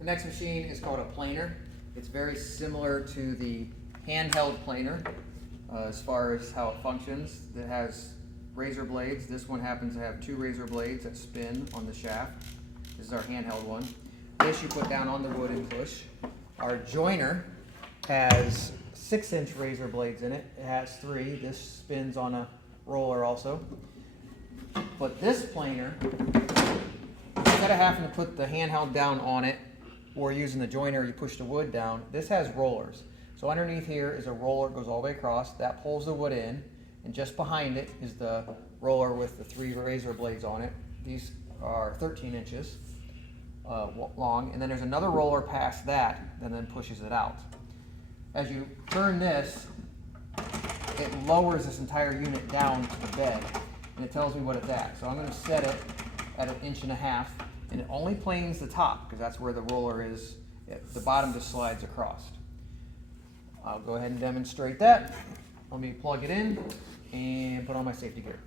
The next machine is called a planer. It's very similar to the handheld planer as far as how it functions. It has razor blades. This one happens to have 2 razor blades that spin on the shaft. This is our handheld one. This you put down on the wood and push. Our joiner has 6-inch razor blades in it. It has 3. This spins on a roller also. But this planer, instead of having to put the handheld down on it or using the joiner, you push the wood down. This has rollers. So underneath here is a roller that goes all the way across. That pulls the wood in, and just behind it is the roller with the 3 razor blades on it. These are 13 inches long, and then there's another roller past that and then pushes it out. As you turn this, it lowers this entire unit down to the bed, and it tells me what it's at. So I'm going to set it at 1.5 inches, and it only planes the top because that's where the roller is. The bottom just slides across. I'll go ahead and demonstrate that. Let me plug it in and put on my safety gear.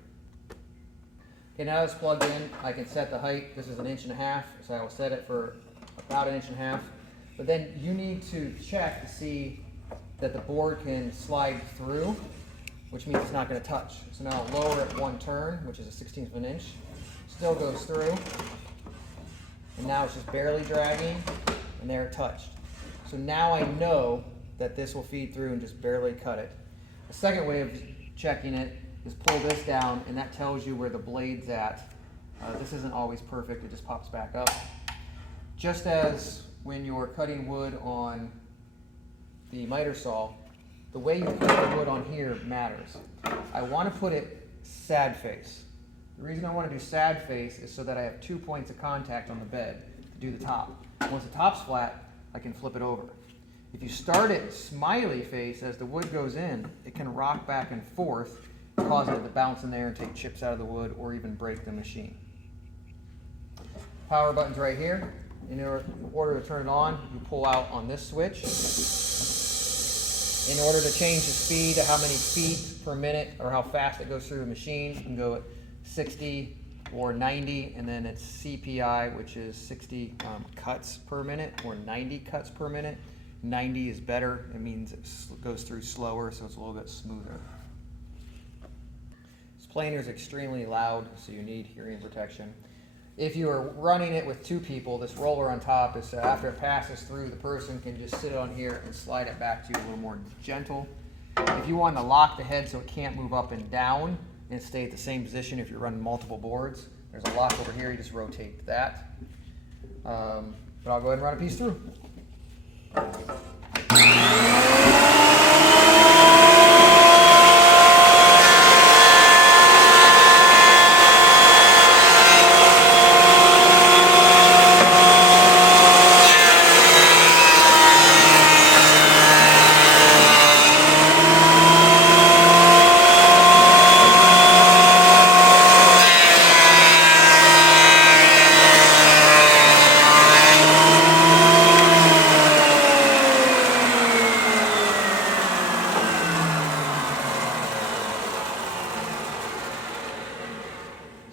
Okay, now it's plugged in. I can set the height. This is 1.5 inches, so I will set it for about 1.5 inches. But then you need to check to see that the board can slide through, which means it's not going to touch. So now I'll lower it 1 turn, which is 1/16 of an inch. Still goes through. And now it's just barely dragging, and there it touched. So now I know that this will feed through and just barely cut it. The second way of checking it is pull this down, and that tells you where the blade's at. This isn't always perfect, it just pops back up. Just as when you're cutting wood on the miter saw, the way you cut the wood on here matters. I want to put it sad face. The reason I want to do sad face is so that I have 2 points of contact on the bed to do the top. Once the top's flat, I can flip it over. If you start it smiley face, as the wood goes in, it can rock back and forth, causing it to bounce in there and take chips out of the wood or even break the machine. Power button's right here. In order to turn it on, you pull out on this switch. In order to change the speed to how many feet per minute or how fast it goes through the machine, you can go at 60 or 90, and then it's CPI, which is 60 cuts per minute or 90 cuts per minute. 90 is better. It means it goes through slower, so it's a little bit smoother. This planer is extremely loud, so you need hearing protection. If you are running it with 2 people, this roller on top is after it passes through, the person can just sit on here and slide it back to you a little more gentle. If you want to lock the head so it can't move up and down and stay at the same position if you're running multiple boards, there's a lock over here. You just rotate that. But I'll go ahead and run a piece through.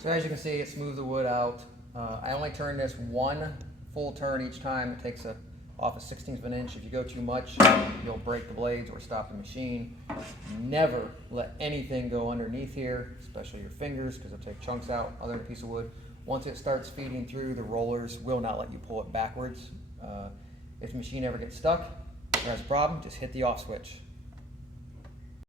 So as you can see, it smoothed the wood out. I only turn this 1 full turn each time. It takes off a 1/16 of an inch. If you go too much, you'll break the blades or stop the machine. Never let anything go underneath here, especially your fingers, because it'll take chunks out other than a piece of wood. Once it starts feeding through, the rollers will not let you pull it backwards. If the machine ever gets stuck or has a problem, just hit the off switch.